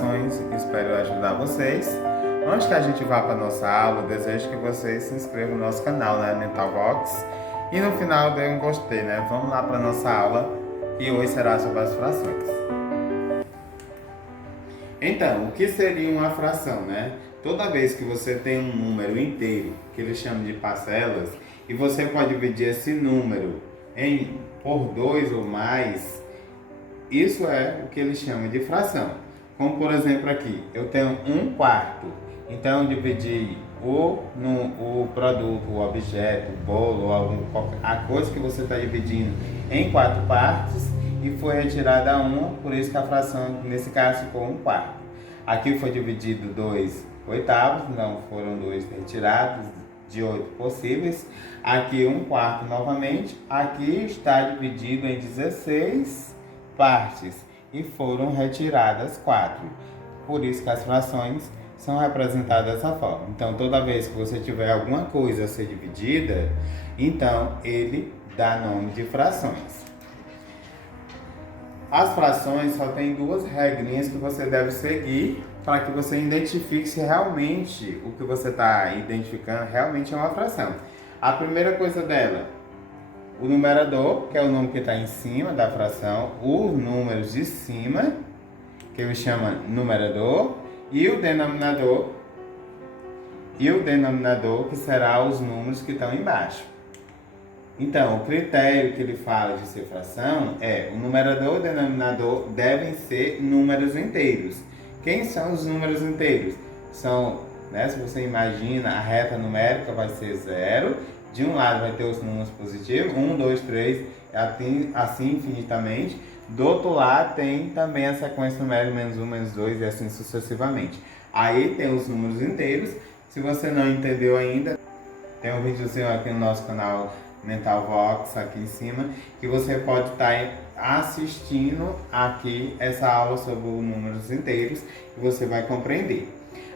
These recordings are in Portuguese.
frações, espero ajudar vocês. Antes que a gente vá para a nossa aula, desejo que vocês se inscrevam no nosso canal, né, Mental Vox. E no final dê um gostei, né? Vamos lá para a nossa aula, que hoje será sobre as frações. Então, o que seria uma fração, né? Toda vez que você tem um número inteiro, que eles chamam de parcelas, e você pode dividir esse número por 2 ou mais, isso é o que eles chamam de fração. Como por exemplo aqui, eu tenho 1/4. Então eu dividi o produto, o objeto, o bolo, a coisa que você está dividindo em 4 partes e foi retirada uma, por isso que a fração nesse caso ficou 1/4. Aqui foi dividido 2/8, então foram 2 retirados de 8 possíveis. Aqui 1/4 novamente, aqui está dividido em 16 partes e foram retiradas 4. Por isso que as frações são representadas dessa forma. Então, toda vez que você tiver alguma coisa a ser dividida, então ele dá nome de frações. As frações só tem 2 regrinhas que você deve seguir para que você identifique se realmente o que você está identificando realmente é uma fração. A primeira coisa dela, o numerador, que é o número que está em cima da fração, os números de cima, que ele chama numerador, e o denominador, que será os números que estão embaixo. Então, o critério que ele fala de ser fração é o numerador e o denominador devem ser números inteiros. Quem são os números inteiros? São, né, se você imagina, a reta numérica vai ser 0. De um lado vai ter os números positivos, 1, 2, 3, assim infinitamente. Do outro lado tem também a sequência numérica -1, -2 e assim sucessivamente. Aí tem os números inteiros. Se você não entendeu ainda, tem um videozinho aqui no nosso canal Mental Vox, aqui em cima, que você pode estar assistindo aqui essa aula sobre os números inteiros e você vai compreender.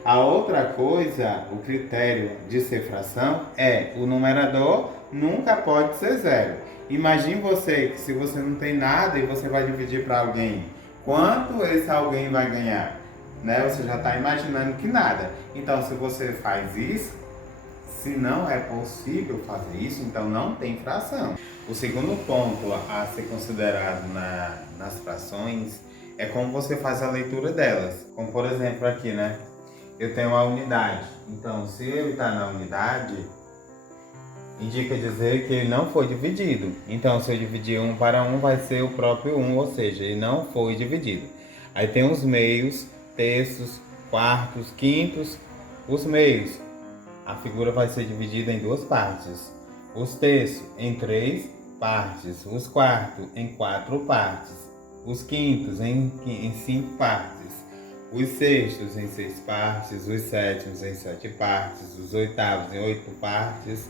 A outra coisa, o critério de ser fração é o numerador nunca pode ser 0. Imagine você que se você não tem nada e você vai dividir para alguém, quanto esse alguém vai ganhar? Né? Você já está imaginando que nada. Então, se você faz isso, se não é possível fazer isso, então não tem fração. O segundo ponto a ser considerado nas frações é como você faz a leitura delas. Como por exemplo aqui, né? Eu tenho a unidade. Então, se ele está na unidade, indica dizer que ele não foi dividido. Então, se eu dividir 1 para 1, vai ser o próprio 1, ou seja, ele não foi dividido. Aí tem os meios, terços, quartos, quintos. Os meios, a figura vai ser dividida em 2 partes. Os terços em 3 partes. Os quartos em 4 partes. Os quintos em 5 partes. Os sextos em 6 partes. Os sétimos em 7 partes. Os oitavos em 8 partes.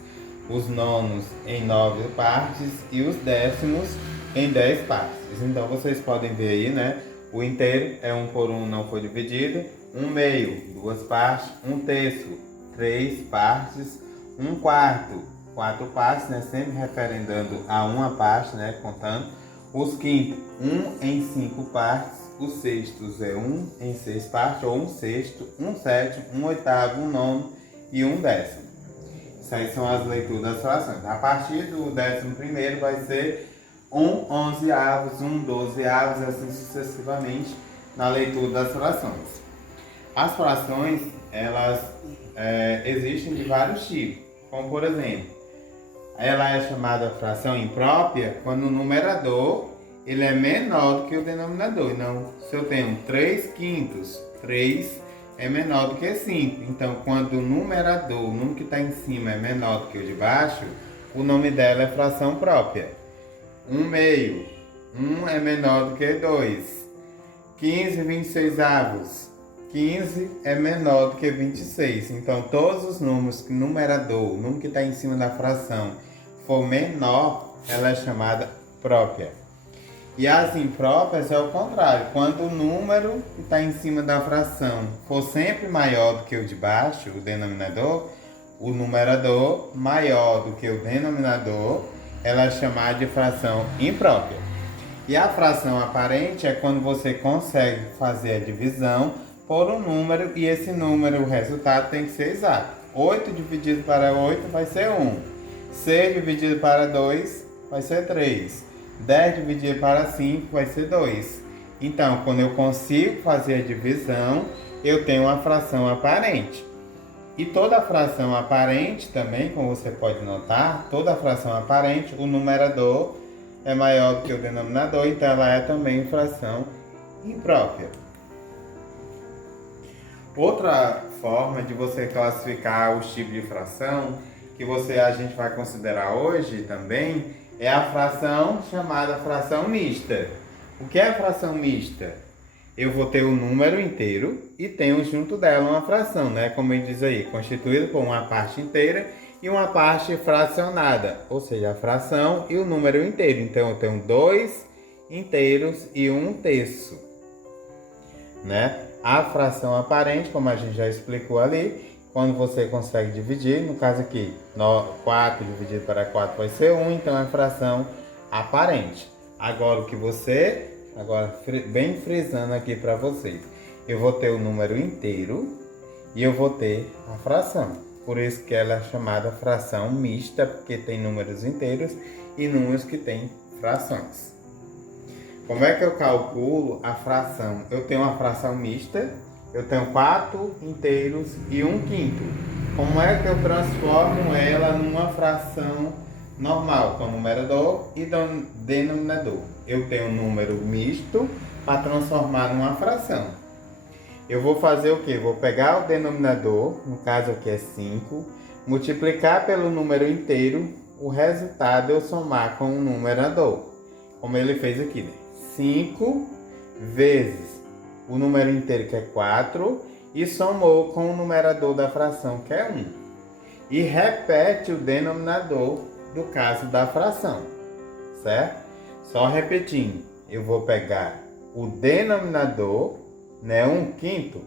Os nonos em 9 partes. E os décimos em 10 partes. Então vocês podem ver aí, né? O inteiro é 1 por 1, não foi dividido. 1/2, 2 partes. 1/3, 3 partes. 1/4, 4 partes, né? Sempre referendando a uma parte, né? Contando. Os quintos, 1 em 5 partes. Os sextos é 1 em 6 partes, ou 1/6, 1/7, 1/8, 1/9 e 1/10. Isso aí são as leituras das frações. A partir do 11º vai ser 1/11, 1/12, assim sucessivamente na leitura das frações. As frações, elas existem de vários tipos, como por exemplo, ela é chamada fração imprópria quando o numerador ele é menor do que o denominador. Então, se eu tenho 3/5, 3 é menor do que 5. Então, quando o numerador, o número que está em cima é menor do que o de baixo, o nome dela é fração própria. 1/2, 1 é menor do que 2. 15/26, 15 é menor do que 26. Então, todos os números que numerador, o número que está em cima da fração, for menor, ela é chamada própria. E as impróprias é o contrário. Quando o número que está em cima da fração for sempre maior do que o de baixo, o denominador, o numerador maior do que o denominador, ela é chamada de fração imprópria. E a fração aparente é quando você consegue fazer a divisão por um número e esse número, o resultado tem que ser exato. 8 dividido para 8 vai ser 1. 6 dividido para 2 vai ser 3. 10 dividido para 5 vai ser 2. Então, quando eu consigo fazer a divisão, eu tenho uma fração aparente. E toda fração aparente também, como você pode notar, toda fração aparente, o numerador é maior do que o denominador, então ela é também fração imprópria. Outra forma de você classificar os tipos de fração que a gente vai considerar hoje também é a fração chamada fração mista. O que é a fração mista? Eu vou ter o número inteiro e tenho junto dela uma fração, né? Como ele diz aí, constituído por uma parte inteira e uma parte fracionada, ou seja, a fração e o número inteiro. Então eu tenho 2 inteiros e 1/3, né? A fração aparente, como a gente já explicou ali, quando você consegue dividir, no caso aqui, 4 dividido para 4 vai ser 1, então é fração aparente. Agora o que bem frisando aqui para vocês, eu vou ter o número inteiro e eu vou ter a fração. Por isso que ela é chamada fração mista, porque tem números inteiros e números que têm frações. Como é que eu calculo a fração? Eu tenho uma fração mista, eu tenho 4 inteiros e 1/5. Como é que eu transformo ela numa fração normal, com numerador e denominador? Eu tenho um número misto para transformar numa fração. Eu vou fazer o quê? Vou pegar o denominador, no caso aqui é 5, multiplicar pelo número inteiro, o resultado eu somar com o numerador. Como ele fez aqui, né? 5 vezes o número inteiro, que é 4, e somou com o numerador da fração, que é 1. E repete o denominador do caso da fração, certo? Só repetindo, eu vou pegar o denominador, né, 1/5,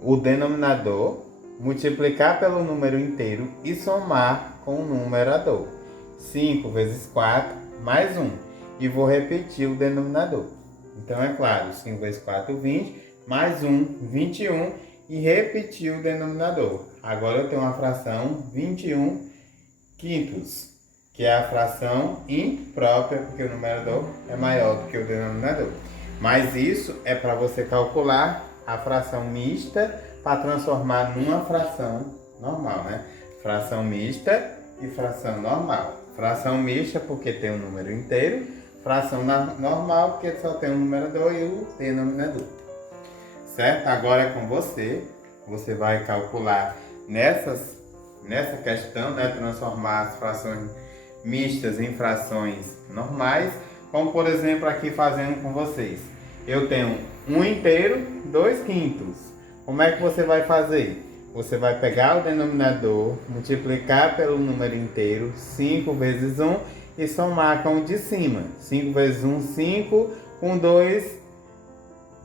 o denominador, multiplicar pelo número inteiro e somar com o numerador. 5 vezes 4 mais 1. E vou repetir o denominador. Então é claro, 5 vezes 4, 20, mais 1, 21, e repetir o denominador. Agora eu tenho uma fração 21/5, que é a fração imprópria, porque o numerador é maior do que o denominador. Mas isso é para você calcular a fração mista para transformar numa fração normal, né? Fração mista e fração normal. Fração mista porque tem um número inteiro, fração normal porque só tem o numerador e o denominador. Certo? Agora é com você. Você vai calcular nessa questão, né? Transformar as frações mistas em frações normais, como por exemplo aqui fazendo com vocês. Eu tenho 1 inteiro, 2/5. Como é que você vai fazer? Você vai pegar o denominador, multiplicar pelo número inteiro, 5 vezes 1, e somar com o de cima. 5 vezes 1, 5, com 2,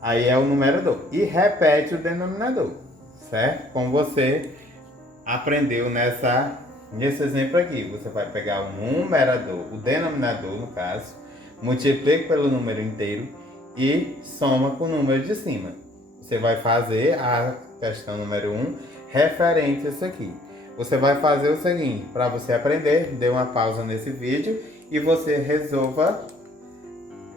aí é o numerador. E repete o denominador, certo? Como você aprendeu nesse exemplo aqui. Você vai pegar o numerador, o denominador no caso, multiplica pelo número inteiro e soma com o número de cima. Você vai fazer a questão número 1 referente a isso aqui. Você vai fazer o seguinte, para você aprender, dê uma pausa nesse vídeo e você resolva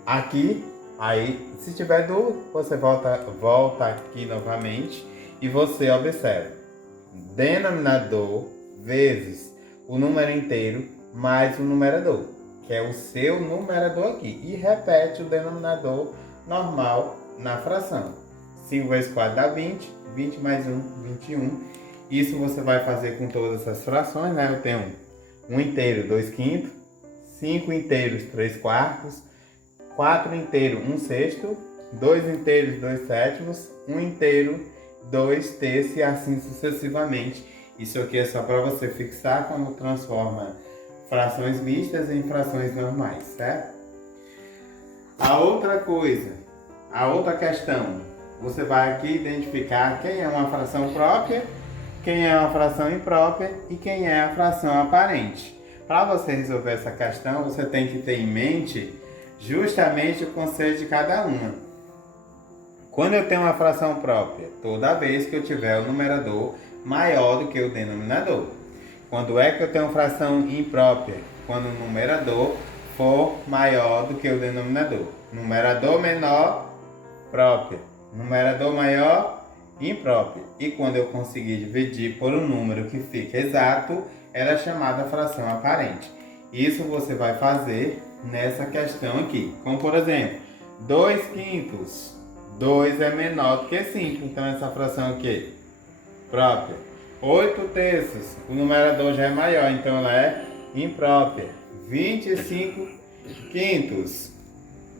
aqui. Aí, se tiver dúvida, você volta aqui novamente e você observa. Denominador vezes o número inteiro mais o numerador, que é o seu numerador aqui. E repete o denominador normal na fração. 5 vezes 4 dá 20, 20 mais 1, 21. Isso você vai fazer com todas essas frações, né? Eu tenho 1 inteiro, 2/5, 5 inteiros, 3/4, 4 inteiros, 1/6, 2 inteiros, 2/7, 1 inteiro, 2/3 e assim sucessivamente. Isso aqui é só para você fixar como transforma frações mistas em frações normais, certo? A outra coisa, a outra questão, você vai aqui identificar quem é uma fração própria, quem é uma fração imprópria e quem é a fração aparente. Para você resolver essa questão, você tem que ter em mente justamente o conceito de cada uma. Quando eu tenho uma fração própria, toda vez que eu tiver o numerador maior do que o denominador. Quando é que eu tenho fração imprópria? Quando o numerador for maior do que o denominador. Numerador menor, própria. Numerador maior, imprópria. E quando eu conseguir dividir por um número que fica exato, ela é chamada fração aparente. Isso você vai fazer nessa questão aqui. Como por exemplo, 2/5. 2 é menor do que 5. Então essa fração aqui, própria. 8/3. O numerador já é maior, então ela é imprópria. 25/5.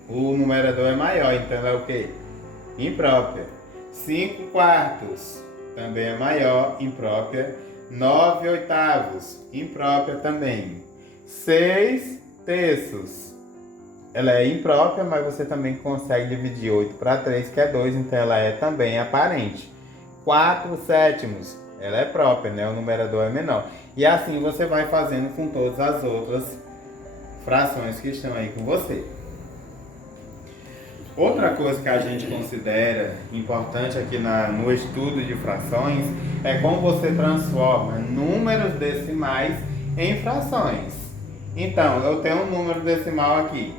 O numerador é maior, então ela é o quê? Imprópria. 5/4. Também é maior, imprópria. 9/8. Imprópria também. 6/3. Ela é imprópria, mas você também consegue dividir 8/3, que é 2, então ela é também aparente. 4/7. Ela é própria, né? O numerador é menor. E assim você vai fazendo com todas as outras frações que estão aí com você. Outra coisa que a gente considera importante aqui no estudo de frações é como você transforma números decimais em frações. Então, eu tenho um número decimal aqui,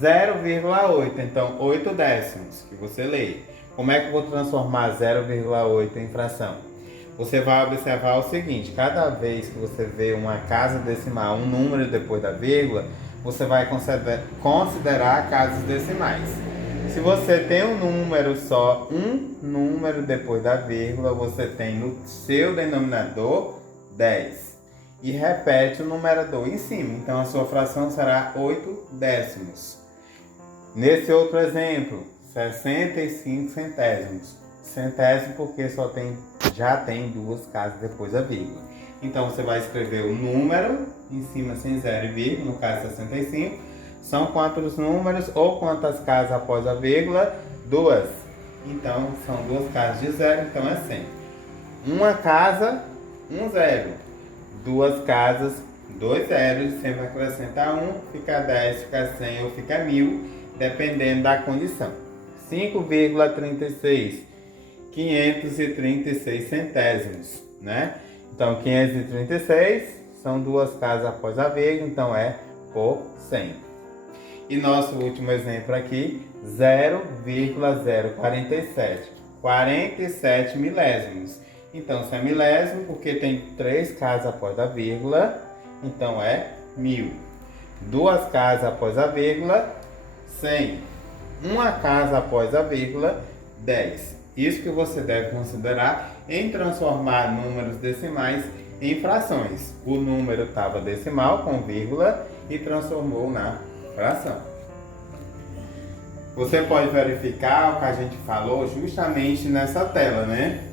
0,8, então 8 décimos, que você lê. Como é que eu vou transformar 0,8 em fração? Você vai observar o seguinte: cada vez que você vê uma casa decimal, um número depois da vírgula, você vai considerar casas decimais. Se você tem um número só, um número depois da vírgula, você tem no seu denominador 10. E repete o numerador em cima. Então a sua fração será 8 décimos. Nesse outro exemplo, 65 centésimos. Centésimo porque já tem duas casas depois da vírgula. Então você vai escrever o número em cima sem zero e vírgula, no caso 65. São quantos números ou quantas casas após a vírgula? 2. Então são duas casas de zero, então é 100. Uma casa, um zero. Duas casas, 2 zeros, sempre acrescentar 1, fica 10, fica 100 ou fica 1000, dependendo da condição. 5,36, 536 centésimos, né? Então 536 são duas casas após a vírgula, então é por 100. E nosso último exemplo aqui, 0,047, 47 milésimos. Então, se é milésimo, porque tem 3 casas após a vírgula, então é 1000. 2 casas após a vírgula, 100. Uma casa após a vírgula, 10. Isso que você deve considerar em transformar números decimais em frações. O número estava decimal com vírgula e transformou na fração. Você pode verificar o que a gente falou justamente nessa tela, né?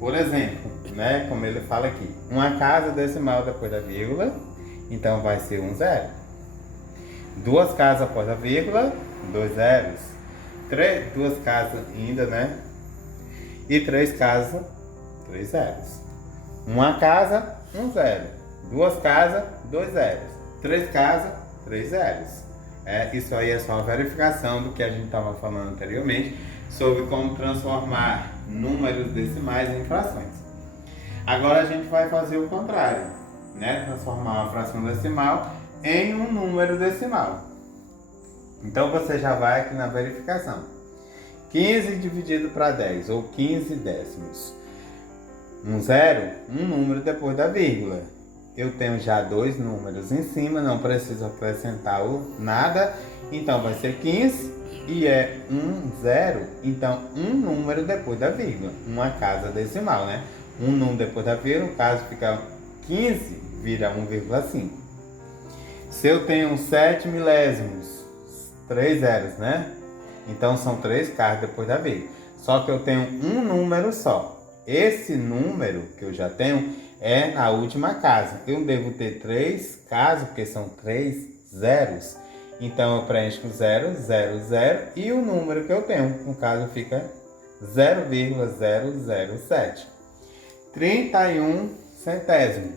Por exemplo, né, como ele fala aqui, uma casa decimal depois da vírgula, então vai ser um zero. Duas casas após a vírgula, 2 zeros. Duas casas ainda, né? E 3 casas, 3 zeros. Uma casa, um zero. Duas casas, 2 zeros. 3 casas, 3 zeros. Isso aí é só uma verificação do que a gente estava falando anteriormente sobre como transformar números decimais em frações. Agora a gente vai fazer o contrário, né? Transformar uma fração decimal em um número decimal. Então você já vai aqui na verificação. 15 dividido para 10, ou 15 décimos. Um zero, um número depois da vírgula. Eu tenho já 2 números em cima, não preciso acrescentar nada. Então vai ser 15 e é 1 zero, então um número depois da vírgula. Uma casa decimal, né? Um número depois da vírgula, no caso fica 15, vira 1,5. Se eu tenho 7 milésimos, 3 zeros, né? Então são 3 casas depois da vírgula. Só que eu tenho um número só. Esse número que eu já tenho é na última casa. Eu devo ter 3 casas, porque são 3 zeros. Então eu preencho com 0, 0, 0 e o número que eu tenho. No caso fica 0,007. 31 centésimo.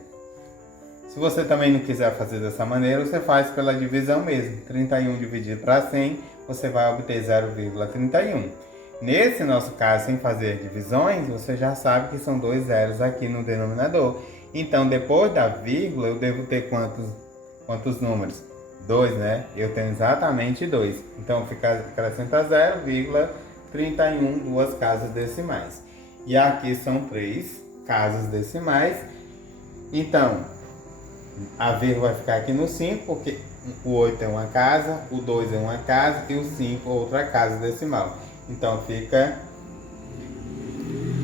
Se você também não quiser fazer dessa maneira, você faz pela divisão mesmo. 31 dividido para 100, você vai obter 0,31. Nesse nosso caso, sem fazer divisões, você já sabe que são 2 zeros aqui no denominador. Então, depois da vírgula, eu devo ter quantos números? 2, né? Eu tenho exatamente 2. Então, acrescenta 0,31, duas casas decimais. E aqui são 3 casas decimais. Então, a vírgula vai ficar aqui no 5, porque o 8 é uma casa, o 2 é uma casa e o 5 outra casa decimal. Então fica,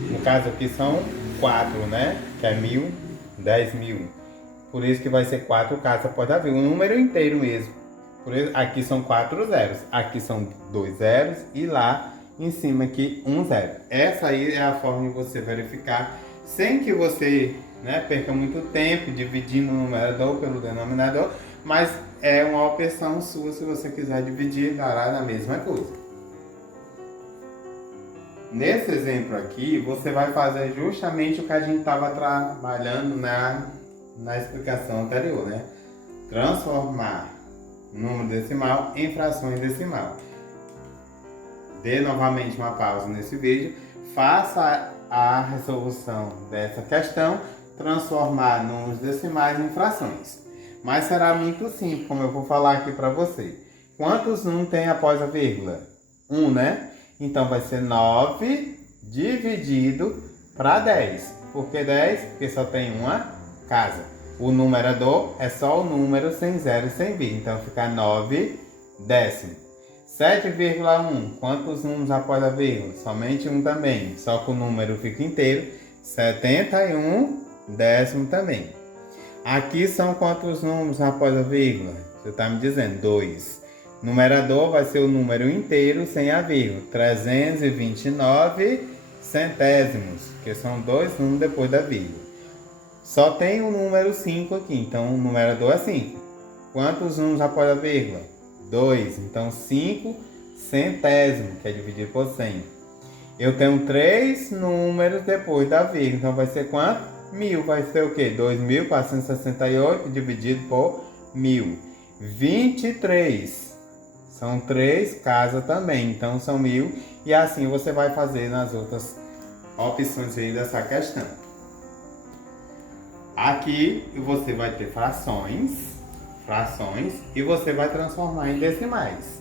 no caso aqui são 4, né? Que é 1000, 10.000. Por isso que vai ser 4 casas após a vírgula, um número inteiro mesmo. Por isso, aqui são 4 zeros, aqui são 2 zeros e lá em cima aqui 1 zero. Essa aí é a forma de você verificar, sem que você, né, perca muito tempo dividindo o numerador pelo denominador, mas é uma opção sua. Se você quiser dividir, dará na mesma coisa. Nesse exemplo aqui, você vai fazer justamente o que a gente estava trabalhando na explicação anterior, né? Transformar número decimal em frações decimal. Dê novamente uma pausa nesse vídeo, faça a resolução dessa questão, transformar números decimais em frações. Mas será muito simples, como eu vou falar aqui para você. Quantos 1 tem após a vírgula? 1, né? Então vai ser 9 dividido para 10. Por que 10? Porque só tem uma casa. O numerador é só o número sem zero e sem vírgula. Então fica 9 décimos. 7,1. Quantos números após a vírgula? Somente um também. Só que o número fica inteiro. 71 décimo também. Aqui são quantos números após a vírgula? Você está me dizendo 2. Numerador vai ser o número inteiro sem a vírgula. 329 centésimos, que são 2 números depois da vírgula. Só tem o número 5 aqui, então o numerador é 5. Quantos números após a vírgula? 2. Então 5 centésimos, que é dividido por 100. Eu tenho 3 números depois da vírgula, então vai ser quanto? 1000. Vai ser o quê? 2.468 dividido por 1000. 23. São 3 casas também, então são 1000. E assim você vai fazer nas outras opções aí dessa questão. Aqui você vai ter frações, e você vai transformar em decimais.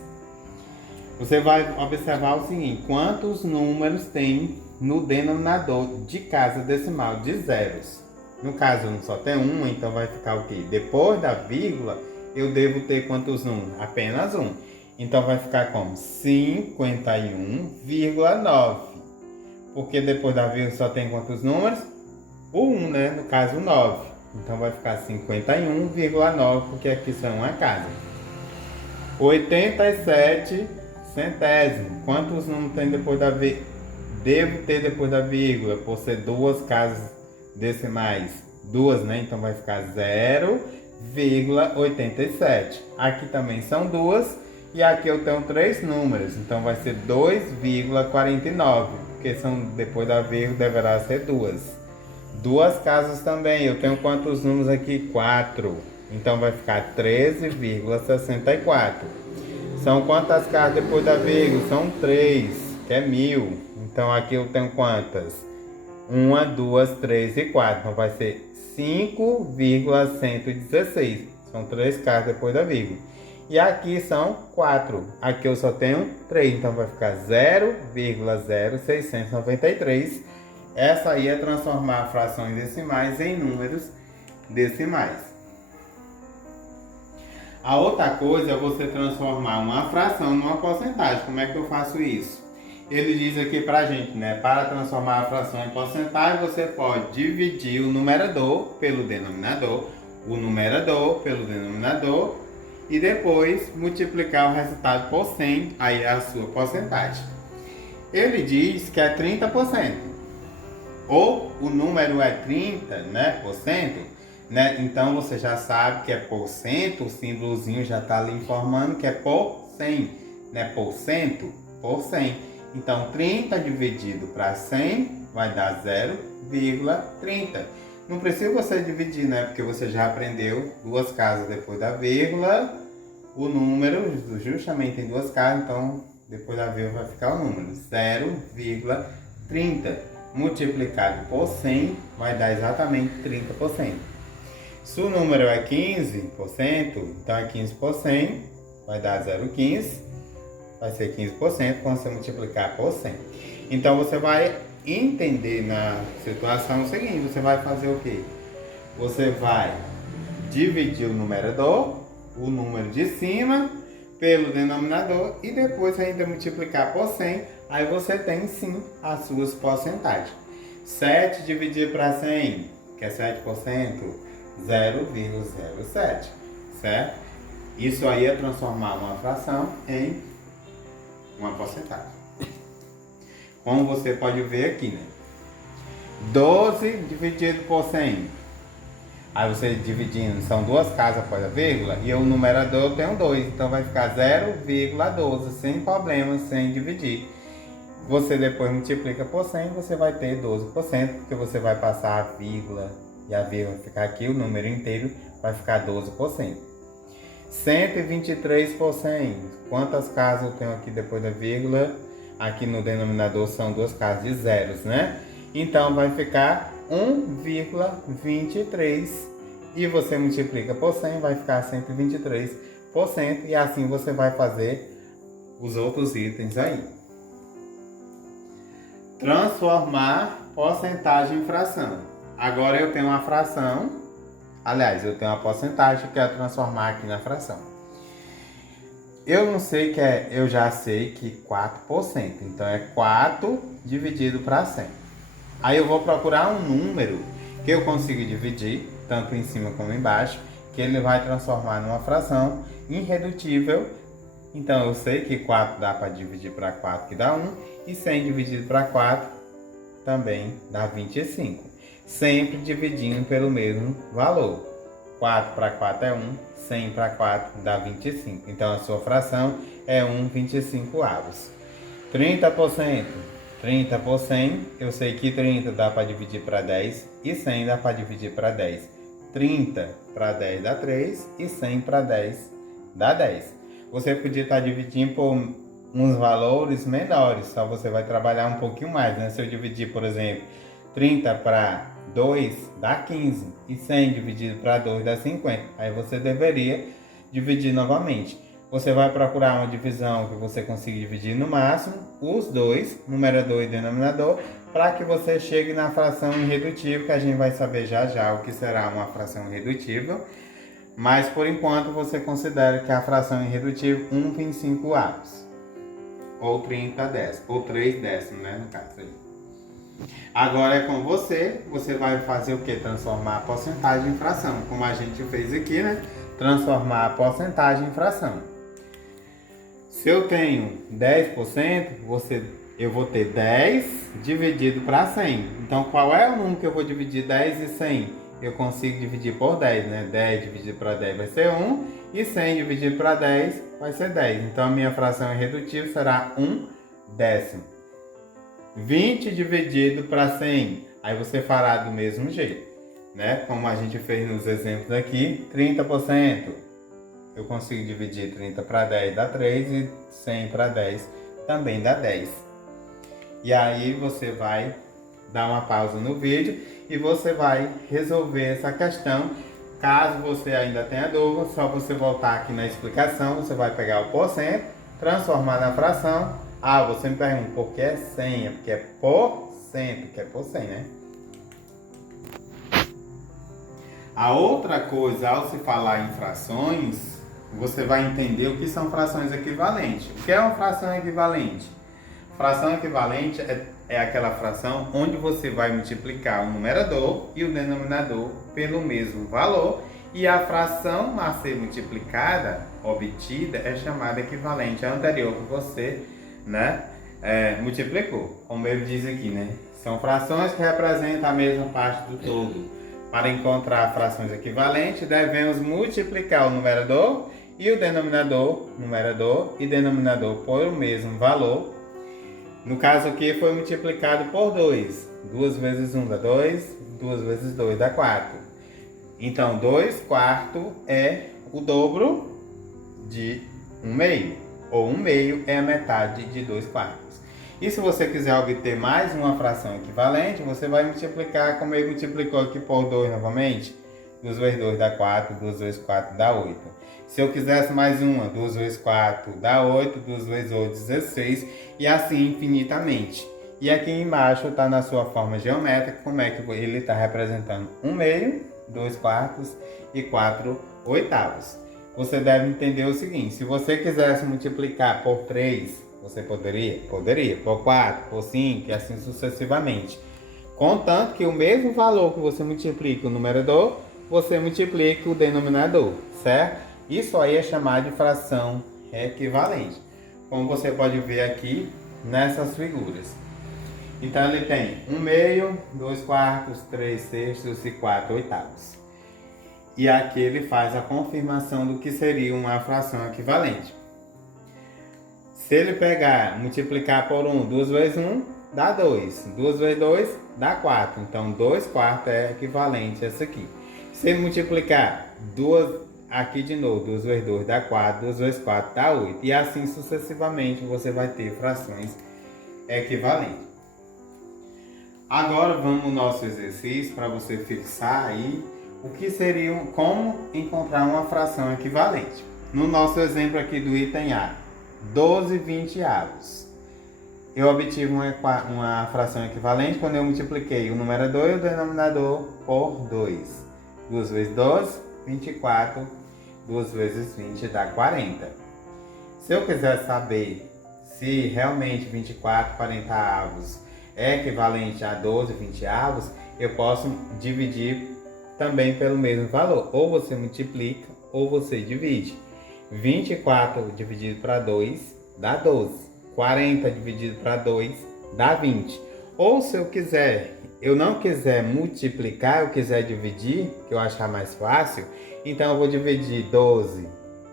Você vai observar o seguinte: quantos números tem no denominador de casa decimal de zeros? No caso, só tem um, então vai ficar o quê? Depois da vírgula, eu devo ter quantos números? Apenas um. Então vai ficar como 51,9. Porque depois da vírgula só tem quantos números? O 1, né? No caso, 9. Então vai ficar 51,9, porque aqui são uma casa. 87 centésimos. Quantos números tem depois da vírgula? Devo ter depois da vírgula, por ser duas casas decimais. 2, né? Então vai ficar 0,87. Aqui também são 2. E aqui eu tenho 3 números, então vai ser 2,49, porque depois da vírgula deverá ser 2. 2 casas também, eu tenho quantos números aqui? 4. Então vai ficar 13,64. São quantas casas depois da vírgula? São 3, que é 1000. Então aqui eu tenho quantas? 1, 2, 3 e 4. Então vai ser 5,116. São 3 casas depois da vírgula. E aqui são 4. Aqui eu só tenho 3. Então vai ficar 0,0693. Essa aí é transformar frações decimais em números decimais. A outra coisa é você transformar uma fração numa porcentagem. Como é que eu faço isso? Ele diz aqui pra gente, né? Para transformar a fração em porcentagem, você pode dividir o numerador pelo denominador, o numerador pelo denominador, e depois multiplicar o resultado por 100, aí é a sua porcentagem. Ele diz que é 30%. Ou o número é 30, né, por cento, né? Então você já sabe que é por cento, o símbolozinho já está ali informando que é por 100, né? Por cento, por 100. Então 30 dividido para 100 vai dar 0,30. Não precisa você dividir, né? Porque você já aprendeu duas casas depois da vírgula, o número justamente em duas casas, então depois da vírgula vai ficar o número 0,30 multiplicado por 100 vai dar exatamente 30%. Se o número é 15%, então é 15 por 100, vai dar 0,15, vai ser 15% quando você multiplicar por 100. Então você vai entender na situação o seguinte, você vai fazer o quê? Você vai dividir o numerador, o número de cima, pelo denominador e depois ainda multiplicar por 100, aí você tem sim as suas porcentagens. 7 dividido para 100, que é 7%, 0,07, certo? Isso aí é transformar uma fração em uma porcentagem. Como você pode ver aqui, né? 12 dividido por 100. Aí você dividindo, são duas casas após a vírgula, e o numerador tem um 2, então vai ficar 0,12, sem problema, sem dividir. Você depois multiplica por 100, você vai ter 12%, porque você vai passar a vírgula, e a vírgula vai ficar aqui, o número inteiro vai ficar 12%. 123 por 100, quantas casas eu tenho aqui depois da vírgula? Aqui no denominador são duas casas de zeros, né? Então vai ficar 1,23 e você multiplica por 100, vai ficar 123%, e assim você vai fazer os outros itens aí. Transformar porcentagem em fração. Agora eu tenho uma fração, aliás, eu tenho uma porcentagem que eu quero transformar aqui na fração. Eu não sei que é, eu já sei que 4%, então é 4 dividido para 100. Aí eu vou procurar um número que eu consigo dividir, tanto em cima como embaixo, que ele vai transformar numa fração irredutível. Então eu sei que 4 dá para dividir para 4, que dá 1, e 100 dividido para 4 também dá 25. Sempre dividindo pelo mesmo valor. 4 para 4 é 1, 100 para 4 dá 25. Então a sua fração é 1/25. 30%. 30 por 100, eu sei que 30 dá para dividir para 10 e 100 dá para dividir para 10. 30 para 10 dá 3 e 100 para 10 dá 10. Você podia estar dividindo por uns valores menores, só você vai trabalhar um pouquinho mais, né? Se eu dividir, por exemplo, 30 para 2 dá 15 e 100 dividido para 2 dá 50. Aí você deveria dividir novamente. Você vai procurar uma divisão que você consiga dividir no máximo os dois, numerador e denominador, para que você chegue na fração irredutível, que a gente vai saber já já o que será uma fração irredutível. Mas por enquanto você considera que a fração irredutível 1/25, ou 30 décimos, ou 3 décimos, né, no caso aí. Agora é com você vai fazer o que? Transformar a porcentagem em fração, como a gente fez aqui, né? Transformar a porcentagem em fração. Se eu tenho 10%, eu vou ter 10 dividido para 100. Então, qual é o número que eu vou dividir 10 e 100? Eu consigo dividir por 10, né? 10 dividido para 10 vai ser 1 e 100 dividido para 10 vai ser 10. Então, a minha fração irredutível será 1/10. 20 dividido para 100, aí você fará do mesmo jeito, né? Como a gente fez nos exemplos aqui, 30%. Eu consigo dividir 30 para 10 dá 3 e 100 para 10 também dá 10. E aí você vai dar uma pausa no vídeo e você vai resolver essa questão. Caso você ainda tenha dúvida, só você voltar aqui na explicação, você vai pegar o porcento, transformar na fração. Ah, você me pergunta por que é 100? É porque é porcento, que é por 100, né? A outra coisa, ao se falar em frações, você vai entender o que são frações equivalentes. O que é uma fração equivalente? Fração equivalente é aquela fração onde você vai multiplicar o numerador e o denominador pelo mesmo valor, e a fração a ser multiplicada, obtida, é chamada equivalente à anterior que você, né, multiplicou. Como ele diz aqui, né? São frações que representam a mesma parte do todo. Para encontrar frações equivalentes, devemos multiplicar o numerador e o denominador, numerador e denominador por o mesmo valor. No caso aqui foi multiplicado por 2. 2 vezes 1 dá 2, 2 vezes 2 dá 4. Então, 2 quartos é o dobro de 1 meio, ou 1 meio é a metade de 2 quartos. E se você quiser obter mais uma fração equivalente, você vai multiplicar como ele multiplicou aqui por 2 novamente. 2 vezes 2 dá 4, 2 vezes 4 dá 8. Se eu quisesse mais uma, 2 vezes 4 dá 8, 2 vezes 8, 16, e assim infinitamente. E aqui embaixo está na sua forma geométrica, como é que ele está representando 1 meio, 2 quartos e 4 oitavos. Você deve entender o seguinte, se você quisesse multiplicar por 3, você poderia? Poderia. Por 4, por 5 e assim sucessivamente. Contanto que o mesmo valor que você multiplica o numerador, você multiplica o denominador, certo? Isso aí é chamado de fração equivalente. Como você pode ver aqui nessas figuras. Então ele tem 1 meio, 2 quartos, 3 sextos e 4 oitavos. E aqui ele faz a confirmação do que seria uma fração equivalente. Se ele pegar, multiplicar por 1, 2 vezes 1, dá 2. 2 vezes 2, dá 4. Então, 2 quartos é equivalente a essa aqui. Se ele multiplicar aqui de novo, 2 vezes 2 dá 4, 2 vezes 4 dá 8. E assim sucessivamente você vai ter frações equivalentes. Agora vamos no nosso exercício para você fixar aí o que seria, como encontrar uma fração equivalente. No nosso exemplo aqui do item A, 12 vinteavos. Eu obtive uma fração equivalente quando eu multipliquei o numerador e o denominador por 2. 2 vezes 12, 24. 2 vezes 20 dá 40. Se eu quiser saber se realmente 24 quarentaavos é equivalente a 12 vinteavos, eu posso dividir também pelo mesmo valor. Ou você multiplica ou você divide. 24 dividido para 2 dá 12. 40 dividido para 2 dá 20. Ou se eu não quiser multiplicar, eu quiser dividir, que eu achar mais fácil, então eu vou dividir 12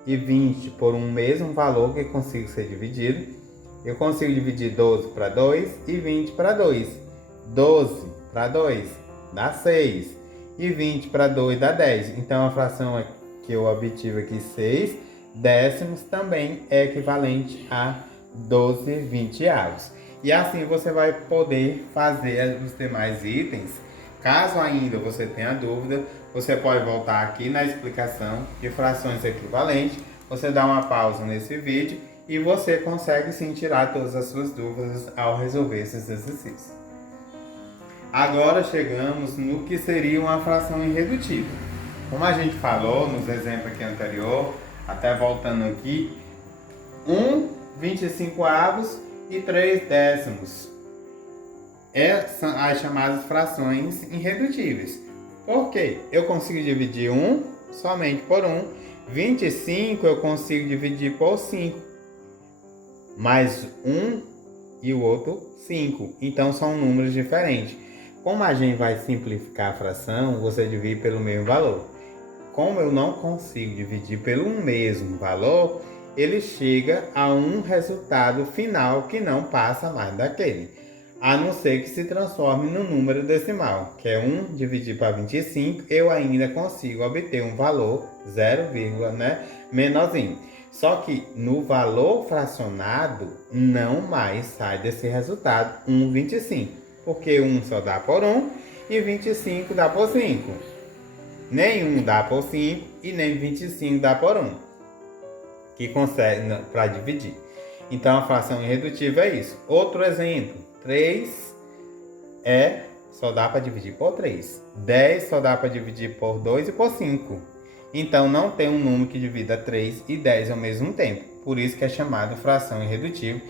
e 20 por um mesmo valor que consigo ser dividido. Eu consigo dividir 12 para 2 e 20 para 2. 12 para 2 dá 6 e 20 para 2 dá 10. Então a fração que eu obtive aqui, 6 décimos, também é equivalente a 12 vinteavos. E assim você vai poder fazer os demais itens. Caso ainda você tenha dúvida, você pode voltar aqui na explicação de frações equivalentes. Você dá uma pausa nesse vídeo e você consegue sim tirar todas as suas dúvidas ao resolver esses exercícios. Agora chegamos no que seria uma fração irredutível. Como a gente falou nos exemplos aqui anterior, até voltando aqui, 1/25avos e 3 décimos são as chamadas frações irredutíveis. Por quê? Eu consigo dividir 1 somente por 1, 25 eu consigo dividir por 5, mais 1 e o outro 5. Então são números diferentes. Como a gente vai simplificar a fração, você divide pelo mesmo valor. Como eu não consigo dividir pelo mesmo valor, ele chega a um resultado final que não passa mais daquele. A não ser que se transforme no número decimal, que é 1 dividido para 25, eu ainda consigo obter um valor 0, né, menorzinho. Só que no valor fracionado, não mais sai desse resultado 1/25, porque 1 só dá por 1 e 25 dá por 5. Nem 1 dá por 5 e nem 25 dá por 1, que consegue para dividir. Então a fração irredutível é isso. Outro exemplo, 3 só dá para dividir por 3. 10 só dá para dividir por 2 e por 5. Então não tem um número que divida 3 e 10 ao mesmo tempo. Por isso que é chamado fração irredutível.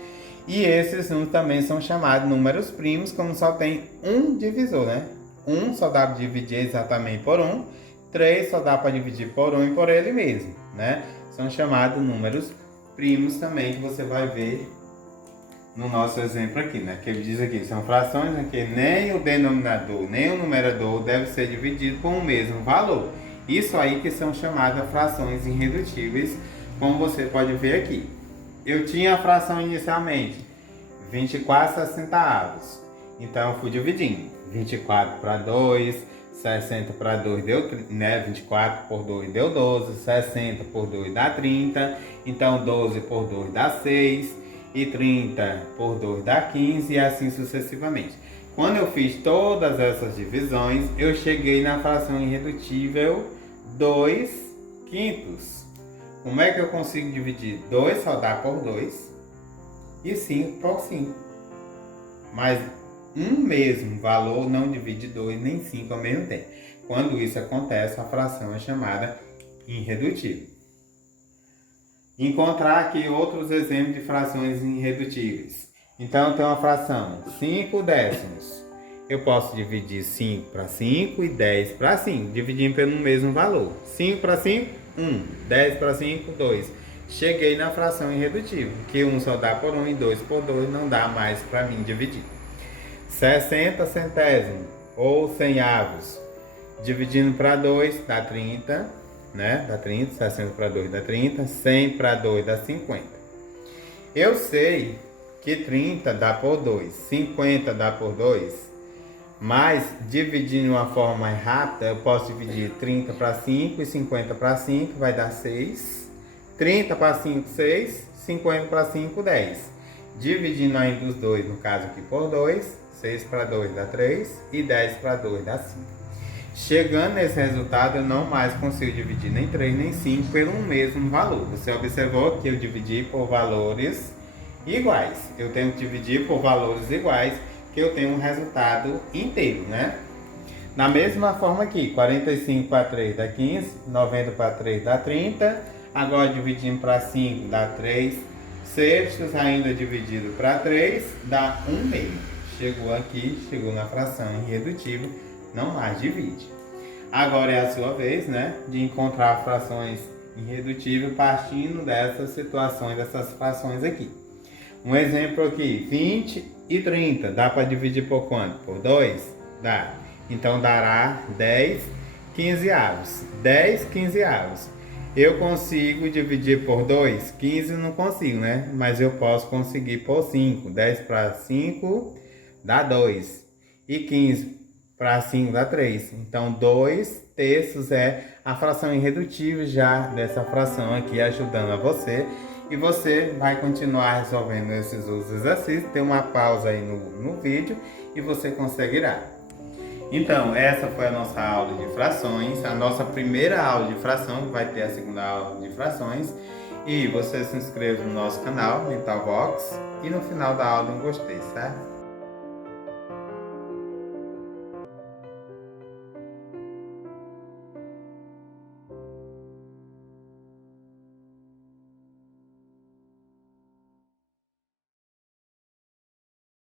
E esses números também são chamados números primos, como só tem um divisor, né? 1 só dá para dividir exatamente por 1. 3 só dá para dividir por 1 e por ele mesmo, né? São chamados números primos também, que você vai ver no nosso exemplo aqui, né? Que ele diz aqui, são frações em que nem o denominador, nem o numerador deve ser dividido por um mesmo valor. Isso aí que são chamadas frações irredutíveis, como você pode ver aqui. Eu tinha a fração inicialmente 24 sessentavos. Então eu fui dividindo. 24 para 2, 60 para 2 deu, né? 24 por 2 deu 12, 60 por 2 dá 30, então 12 por 2 dá 6, e 30 por 2 dá 15, e assim sucessivamente. Quando eu fiz todas essas divisões, eu cheguei na fração irredutível 2 quintos. Como é que eu consigo dividir 2 só dá por 2 e 5 por 5? Mas um mesmo valor não divide 2 nem 5 ao mesmo tempo. Quando isso acontece, a fração é chamada irredutível. Encontrar aqui outros exemplos de frações irredutíveis. Então, tem uma fração 5 décimos. Eu posso dividir 5 para 5 e 10 para 5, dividindo pelo mesmo valor. 5 para 5, 1. 10 para 5, 2. Cheguei na fração irredutível, que 1 só dá por 1 e 2 por 2 não dá mais para mim dividir. 60 centésimos ou 100 avos, dividindo para 2 dá 30, né? Dá 30, 60 para 2 dá 30, 100 para 2 dá 50. Eu sei que 30 dá por 2, 50 dá por 2, mas dividindo de uma forma mais rápida, eu posso dividir 30 para 5 e 50 para 5, vai dar 6. 30 para 5, 6. 50 para 5, 10. Dividindo ainda os dois, no caso aqui por 2, 6 para 2 dá 3 e 10 para 2 dá 5. Chegando nesse resultado, eu não mais consigo dividir nem 3 nem 5 pelo mesmo valor. Você observou que eu dividi por valores iguais. Eu tenho que dividir por valores iguais, que eu tenho um resultado inteiro, né? Da mesma forma aqui, 45 para 3 dá 15, 90 para 3 dá 30, agora dividindo para 5 dá 3 sextos, ainda dividido para 3 dá 1 meio. Chegou aqui, chegou na fração irredutível, não mais divide. Agora é a sua vez, né, de encontrar frações irredutíveis partindo dessas situações, dessas frações aqui. Um exemplo aqui, 20 e 30, dá para dividir por quanto? Por 2? Dá. Então dará 10 quinzeavos. 10 quinzeavos. Eu consigo dividir por 2? 15 não consigo, né? Mas eu posso conseguir por 5. 10 para 5 dá 2. E 15 para 5 dá 3. Então 2 terços é a fração irredutível já dessa fração aqui, ajudando a você. E você vai continuar resolvendo esses outros exercícios. Tem uma pausa aí no vídeo e você conseguirá. Então, essa foi a nossa aula de frações. A nossa primeira aula de fração, vai ter a segunda aula de frações. E você se inscreva no nosso canal, Mentalvox. E no final da aula, um gostei, certo?